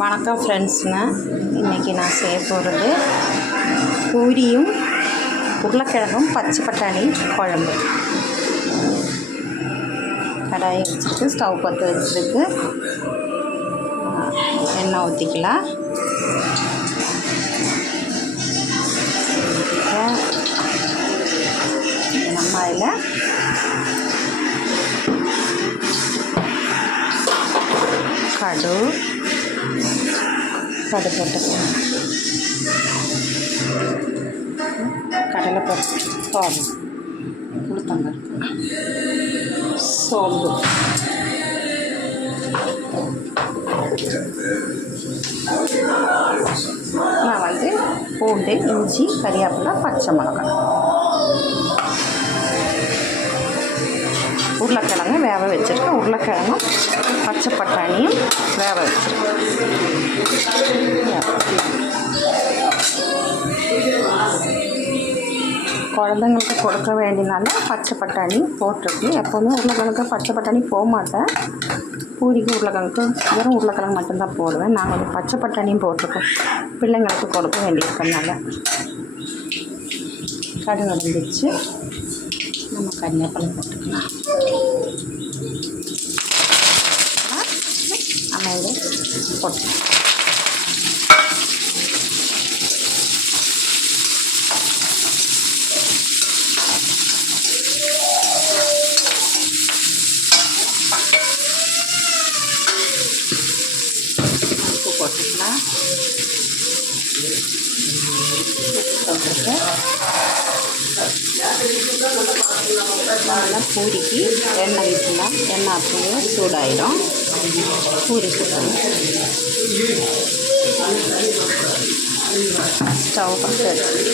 வணக்கம் ஃப்ரெண்ட்ஸுங்க. இன்றைக்கி நான் செய்ய போகிறது பூரியும் உருளைக்கிழங்கும் பச்சை பட்டாணி குழம்பு. கடாயை வச்சுருக்கு, ஸ்டவ் பற்ற வச்சுருக்கு, எண்ணெய் ஊற்றிக்கலாம். நம்ம அதில் கடுகு போட்டுக்கலாம். கடலை பருப்பு, உளுத்தம்பருப்பு, சோம்பு, நான் பூண்டு, இஞ்சி, கறிவேப்பிலை, பச்சை மிளகாய், உருளைக்கிழங்கு வேக வச்சுருக்கேன். உருளைக்கிழங்கும் பச்சை பட்டாணியும் வேக வச்சுருக்கேன். குழந்தைங்களுக்கு கொடுக்க வேண்டியனால பச்சை பட்டாணி போட்டிருக்கு. எப்போவுமே உருளைக்கிழங்கு பச்சை பட்டாணி போக மாட்டேன். பூரிக்கு உருளைக்கிழங்கு வெறும் உருளைக்கிழங்கு மட்டும்தான் போடுவேன். நான் கொஞ்சம் பச்சை பட்டாணியும் போட்டிருக்கேன், பிள்ளைங்களுக்கு கொடுக்க வேண்டியிருக்கனால. கடுகு வந்துச்சு, நம்ம கறிவேப்பிலை போட்டுக்கலாம். நம்ம இதை போட்டுக்கலாம். உப்பு போட்டுக்கலாம். நல்லா பூரிக்கு எண்ணெய் ஊற்றலாம். எண்ணெய் அப்படியே சூடாயிடும். பூரி சுடணும். ஸ்டவ் பற்ற வச்சு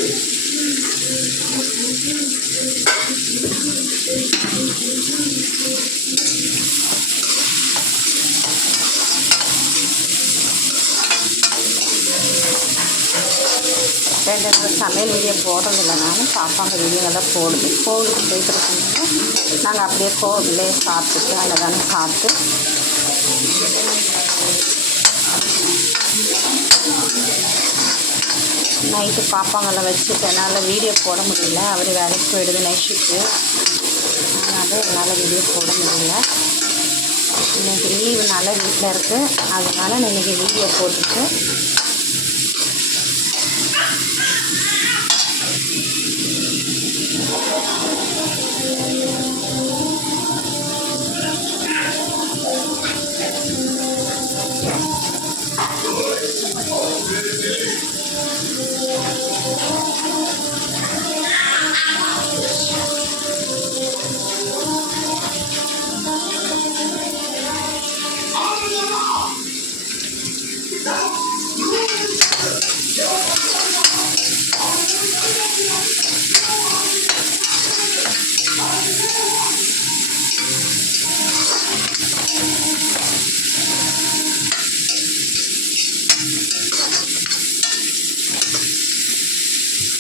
ரெண்டு சமையல் வீடியோ போடுறதில்லைனாலும் பாப்பாங்க வீடியோலாம் போடுது. கோவிலுக்கு போயிட்டு இருக்கோம்னா நாங்கள் அப்படியே கோவிலே சாப்பிட்டுட்டு அழகான சாப்பிட்டு நைட்டு பாப்பாங்கெல்லாம் வச்சுட்டு என்னால் வீடியோ போட முடியல. அவர் வேலைக்கு போயிடுது நைட் ஷிஃப்ட்டு, அதனால் என்னால் வீடியோ போட முடியல. இன்றைக்கி லீவுனால வீட்டில் இருக்குது, அதனால் நான் இன்றைக்கி வீடியோ போட்டுட்டு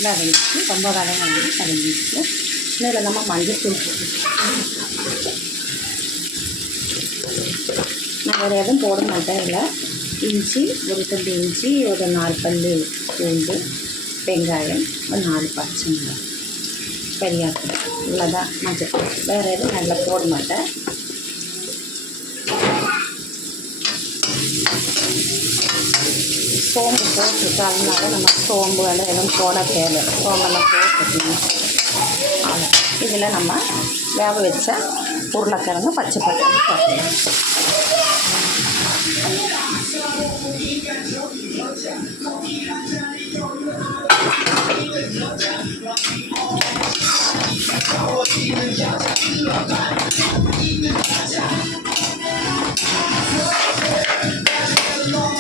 வதங்கிச்சு. ரொம்ப வதங்கிச்சு. இதில் நம்ம மஞ்சள் தூள் போட்டுக்கலாம். நான் வேறு எதுவும் போட மாட்டேன். இதில் இஞ்சி, ஒரு துண்டு இஞ்சி, ஒரு 4 பல்லு பூண்டு, வெங்காயம், ஒரு 4 பச்சை மிளகாய், கறிவேப்பிலை, இவ்வளோதான் மஞ்சள் தூள். வேறு எதுவும் நல்லா போட மாட்டேன். சோம்பு போட்டுருக்கு, அதனால நம்ம சோம்பு எல்லாம் போட தேவை. சோம்பெல்லாம் போட்டுக்கணும். இதில் நம்ம வேக வச்ச உருளைக்கிழங்கு பச்சை பட்டாணி போட்டுக்கலாம்.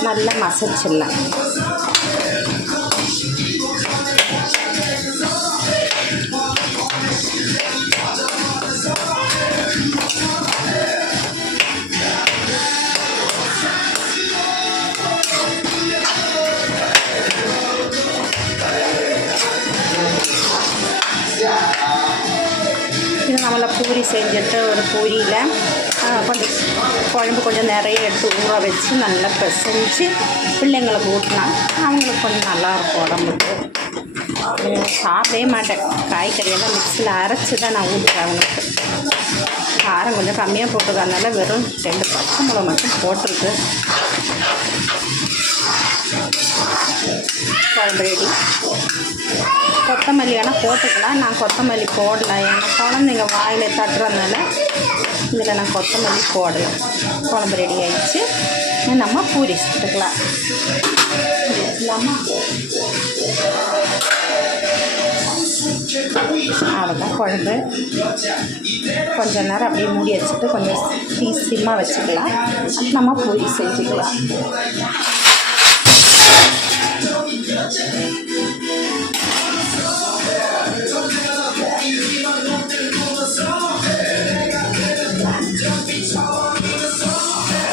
நல்லா மசிச்சிடலாம். இது நம்மளை பூரி செஞ்சுட்டு ஒரு பூரியில் கொஞ்சம் குழம்பு கொஞ்சம் நிறைய எடுத்து ஊற வச்சு நல்லா பிசைஞ்சு பிள்ளைங்களுக்கு ஊட்டினா அவங்களுக்கு கொஞ்சம் நல்லாயிருக்கும் உடம்புக்கு. சாப்பிடவே மாட்டேன், காய்கறியெல்லாம் மிக்ஸியில் அரைச்சி தான் நான் ஊட்டுறேன். அவங்களுக்கு காரம் கொஞ்சம் கம்மியாக போட்டுக்கிறதுனால வெறும் 2 பச்சை மிளகா மட்டும் போட்டிருக்கு. குழம்பு ரெடி. கொத்தமல்லி வேணால் போட்டுக்கலாம், நான் கொத்தமல்லி போடலை. ஏன்னா குழந்தைங்க வாயில் தட்டுறதுனால இதில் நான் கொத்தமல்லி போடலை. குழம்பு ரெடி ஆகிடுச்சு. நம்ம பூரி சுட்டுக்கலாம். அவ்வளோதான் குழம்பு. கொஞ்சம் நேரம் அப்படியே மூடி வச்சுட்டு கொஞ்சம் சிம்மாக வச்சுக்கலாம். நம்ம பூரி செஞ்சுக்கலாம்.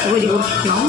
பூரி ஊற்றணும்.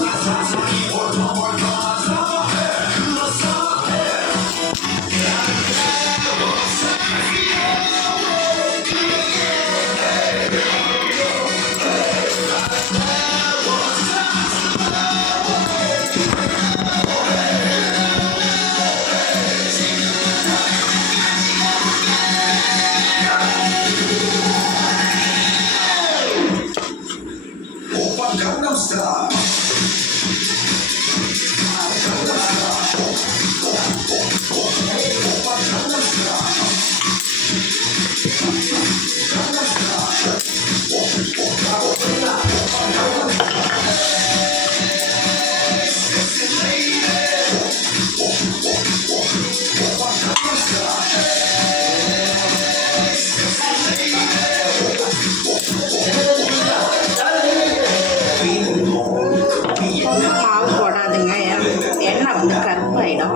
கருப்பாயிடும்.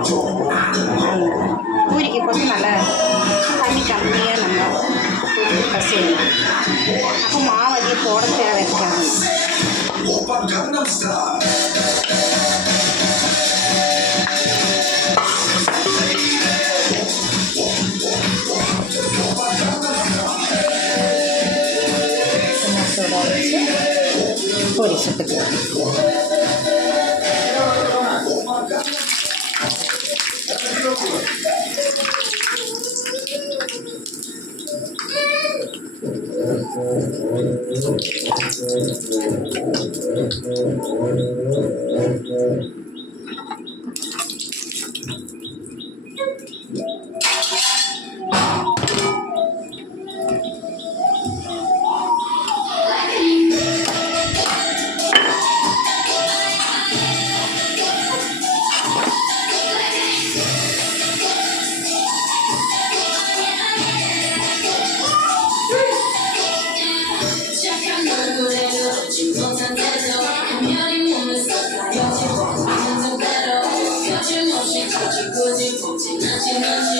பூரிக்கு போட்டு நல்லா தண்ணி கம்மியாக நம்ம பசையலாம். அப்போ மாவு அதிகம் போட தேவை இருக்காது. சோடா வச்சு பூரி சுட்டுக்கலாம்.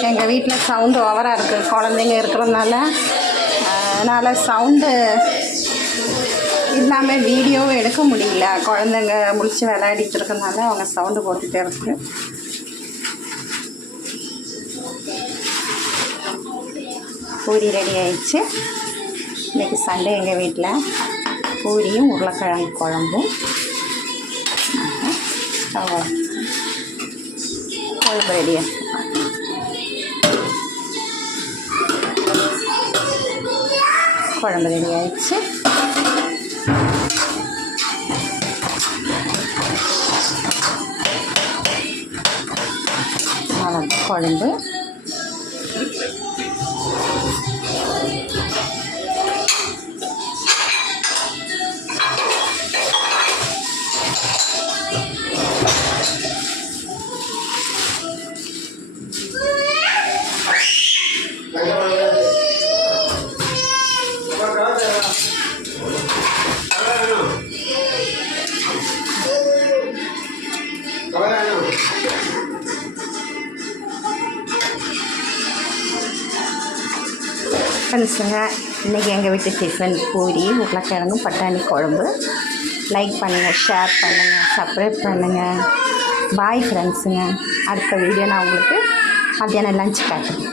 எங்கள் வீட்டில் சவுண்டு ஓவராக இருக்குது, குழந்தைங்க இருக்கிறதுனால. அதனால் சவுண்டு இல்லாமல் வீடியோவும் எடுக்க முடியல. குழந்தைங்க முழிச்சு விளையாடிட்டு இருக்கிறதுனால அவங்க சவுண்டு போட்டுகிட்டே இருக்கு. பூரி ரெடி ஆயிடுச்சு. இன்றைக்கி சண்டே எங்கள் வீட்டில் பூரியும் உருளைக்கிழங்கு குழம்பும். குழம்பு ரெடியாக குழம்பு ரெடி ஆயிடுச்சு. குழம்பு ஃப்ரெண்ட்ஸுங்க, இன்றைக்கி எங்கள் வீட்டு டிஃபன் பூரி உருளைக்கிழங்கு பட்டாணி குழம்பு. லைக் பண்ணுங்கள், ஷேர் பண்ணுங்கள், சப்ஸ்கிரைப் பண்ணுங்கள். பாய் ஃப்ரெண்ட்ஸுங்க. அடுத்த வீடியோ நான் உங்களுக்கு மத்தியானம் லஞ்ச் காட்டுறேன்.